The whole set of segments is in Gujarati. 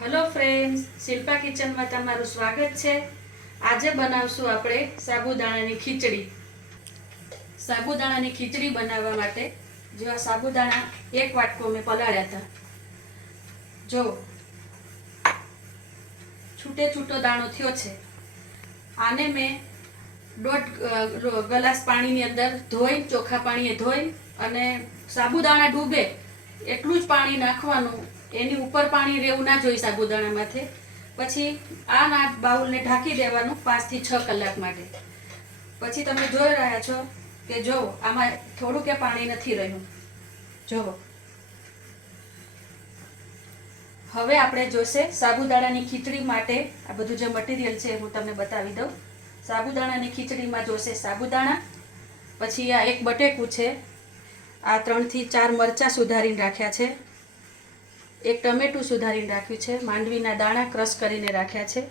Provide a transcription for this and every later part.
હેલો ફ્રેન્ડ્સ, શિલ્પા કિચનમાં તમારું સ્વાગત છે। આજે બનાવશું આપણે સાબુદાણાની ખીચડી। સાબુદાણાની ખીચડી બનાવવા માટે જો આ સાબુદાણા એક વાટકો મેં પલાળ્યા હતા। જો છૂટે છૂટો દાણો થયો છે। આને મેં 1.5 ગ્લાસ પાણીની અંદર ધોઈ ચોખ્ખા પાણીએ ધોઈ અને સાબુદાણા ડૂબે એટલું જ પાણી નાખવાનું। એની ઉપર પાણી રહેવું ના જોઈએ સાબુદાણામાંથી। પછી આ બાઉલને ઢાંકી દેવાનું 5 થી 6 કલાક માટે। પછી તમે જોઈ રહ્યા છો કે જો આમાં થોડું કે પાણી નથી રહ્યું। જો હવે આપણે જોશે સાબુદાણાની ખીચડી માટે આ બધું જે મટીરિયલ છે હું તમને બતાવી દઉં। સાબુદાણાની ખીચડીમાં જોશે સાબુદાણા, પછી આ એક બટેકું છે, આ 3 થી 4 મરચાં સુધારીને રાખ્યા છે, એક ટમેટું સુધારીને રાખ્યું છે, માંડવીના દાણા ક્રશ કરીને રાખ્યા છે,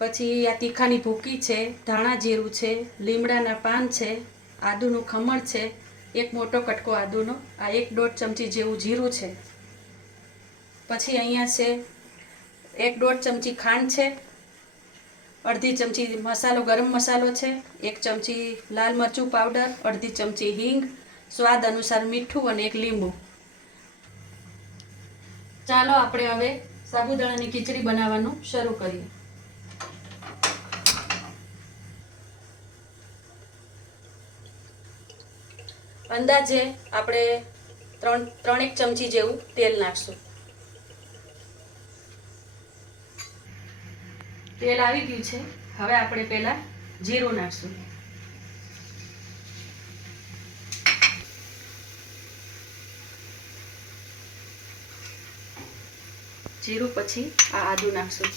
પછી આ તીખાની ભૂકી છે, ધાણા જીરું છે, લીમડાના પાન છે, આદુનું ખમણ છે, એક મોટો કટકો આદુનો, આ 1-1.5 ચમચી જેવું જીરું છે, પછી અહીંયા છે 1-1.5 ચમચી ખાંડ છે, અડધી ચમચી મસાલો ગરમ મસાલો છે, 1 ચમચી લાલ મરચું પાવડર, અડધી ચમચી હિંગ, સ્વાદ અનુસાર મીઠું અને 1 લીંબુ। ચાલો આપણે હવે સાબુદાણાની ખીચડી બનાવવાનું શરૂ કરીએ। અંદાજે આપણે 3 ચમચી જેવું તેલ નાખશું। તેલ આવી ગયું છે। હવે આપણે પહેલા જીરું નાખશું। જીરું પછી આ આદુ નાખશું।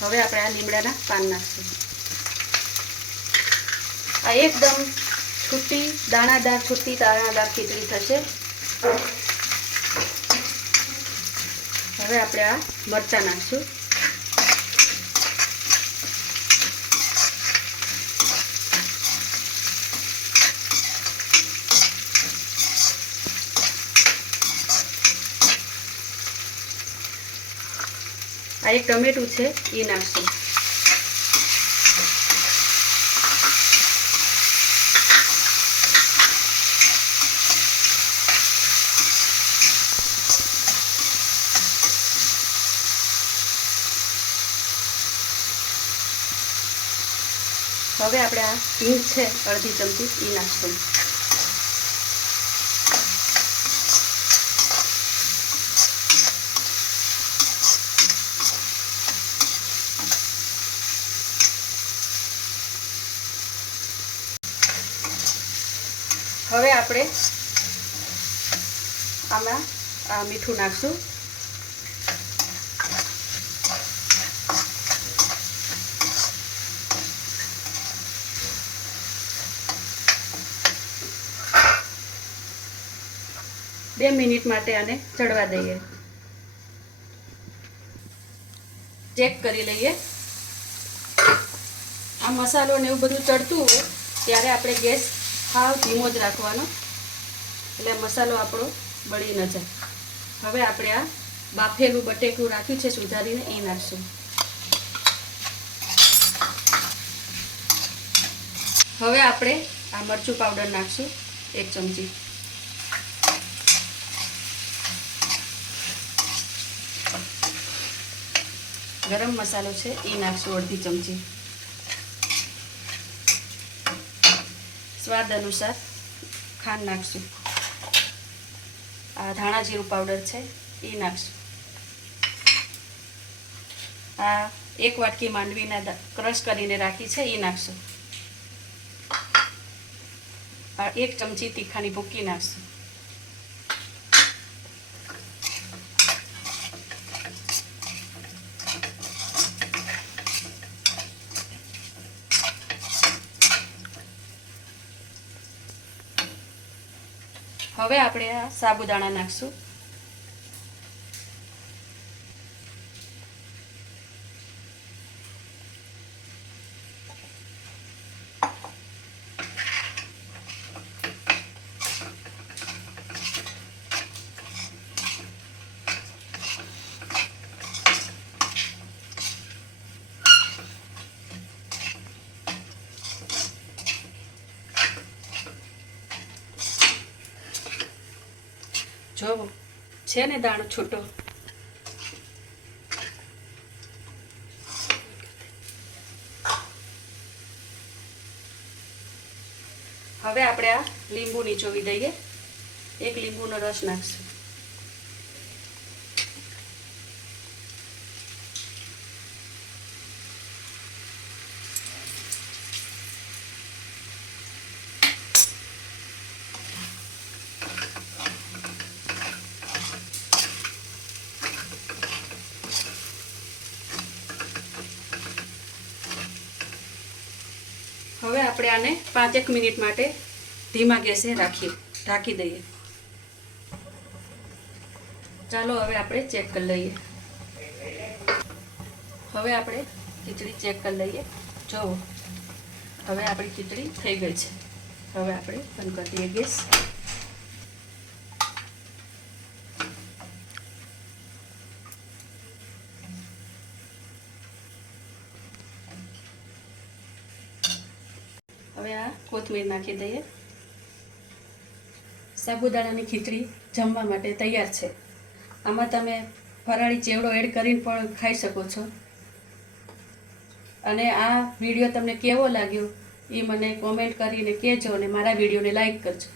હવે આપણે આ લીમડાના પાન નાખશું। આ એકદમ છૂટી દાણાદાર ખીચડી થશે। હવે આપણે આ મરચાં નાખશું। આ એક ટમેટું છે એ નાખશું। હવે આપણે આ હિંગ છે અડધી ચમચી એ નાખશું। હવે આપણે આમાં આ મીઠું નાખશું। બે મિનિટ માટે આને ચડવા દઈએ। ચેક કરી લઈએ। આ મસાલો ને એવું બધું ચડતું હોય ત્યારે આપણે ગેસ હાવ ધીમો જ રાખવાનો, એટલે મસાલો આપણો બળી ન જાય। હવે આપણે આ બાફેલું બટેકું રાખ્યું છે સુધારીને એ નાખશું। હવે આપણે આ મરચું પાવડર નાખશું 1 ચમચી, ગરમ મસાલો છે એ નાખશું અડધી ચમચી, સ્વાદ અનુસાર ખાંડ નાખશું, આ ધાણા જીરું પાવડર છે એ નાખશું, આ 1 વાટકી માંડવીના ક્રશ કરીને રાખી છે એ નાખશું, આ 1 ચમચી તીખાની ભૂકી નાખશું, હવે આપણે આ સાબુદાણા નાખશું। જોવો છે ને દાણો છૂટો. હવે આપણે આ લીંબુ નીચોવી દઈએ. એક લીંબુનો રસ નાખશું. હવે આપણે આને 5 મિનિટ માટે ધીમા ગેસે ઢાંકી દઈએ. ચાલો હવે આપણે ચેક કરી લઈએ. હવે આપણે ખીચડી ચેક કરી લઈએ. જુઓ હવે આપણી ખીચડી થઈ ગઈ છે. હવે આપણે બંધ કરી દઈએ ગેસ. હવે આ કોથમીર નાખી દઈએ. સાબુદાણાની ખીચડી જમવા માટે તૈયાર છે. આમાં તમે ફરાળી ચેવડો એડ કરીને પણ ખાઈ શકો છો. અને આ વિડીયો તમને કેવો લાગ્યો એ મને કોમેન્ટ કરીને કહેજો અને મારા વિડીયોને લાઈક કરજો.